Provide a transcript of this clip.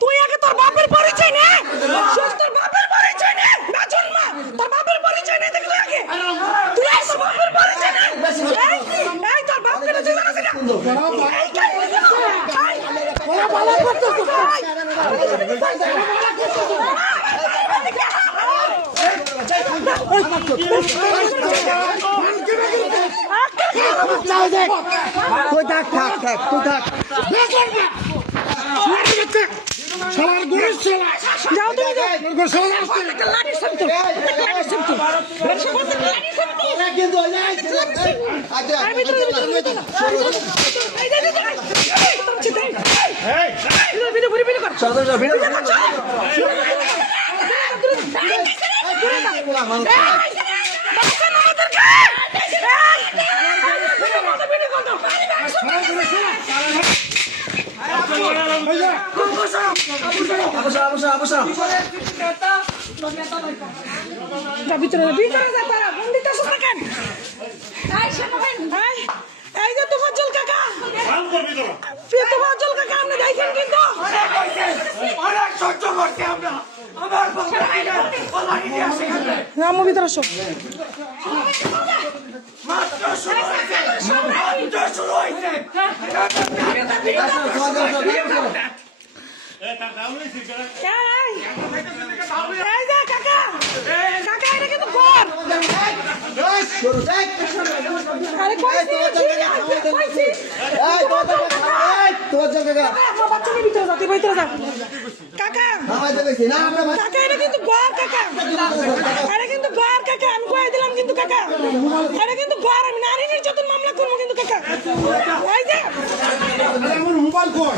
তুই আগে তোর বাপের পরিচয় নে, তোর বাপের পরিচয় নে, না জন্মা তোর বাপের পরিচয় নে, দেখলি আগে তুই আর তোর বাপের পরিচয় নে, এই তোর বাপ কেন তুই জানিস না? এই কেন বলা বলা করতে তুই থাক থাক থাক তুই থাক সবার গরিব ছেলে যাও তুমি যাও সবার একটা লাঠি সামতো লাঠি সামতো বর্ষা করতে লাঠি সামতো কিন্তু আই ভিতরে এই দে এই তোর চিতে এই ভিডিও ভিডিও কর চল ভিডিও ভিতরে ভিতরে যা তারা বন্দিত আছে কেন? এই যে তোফাজ্জল কাকা তোফাজ্জল কাকা আপনি দেখেন কিন্তু অনেক সহ্য করছি আমরা আমার রাম ভিতরে সব মাত্র শুরু হয়েছে এই যে কাকা কাকা এটা কিন্তু ঘর আরে কইছি কইছি আমার বাচ্চা নিয়ে ভিতরে যা তুই ভিতরে যা কাকা কাকা এটা কিন্তু ঘর কাকা এটা কিন্তু ঘর কাকা আমি কয়ে দিলাম কিন্তু কাকা এটা কিন্তু ঘর আমি নারী নির্যাতন মামলা করবো কিন্তু কাকা এই যে মোবাইল কর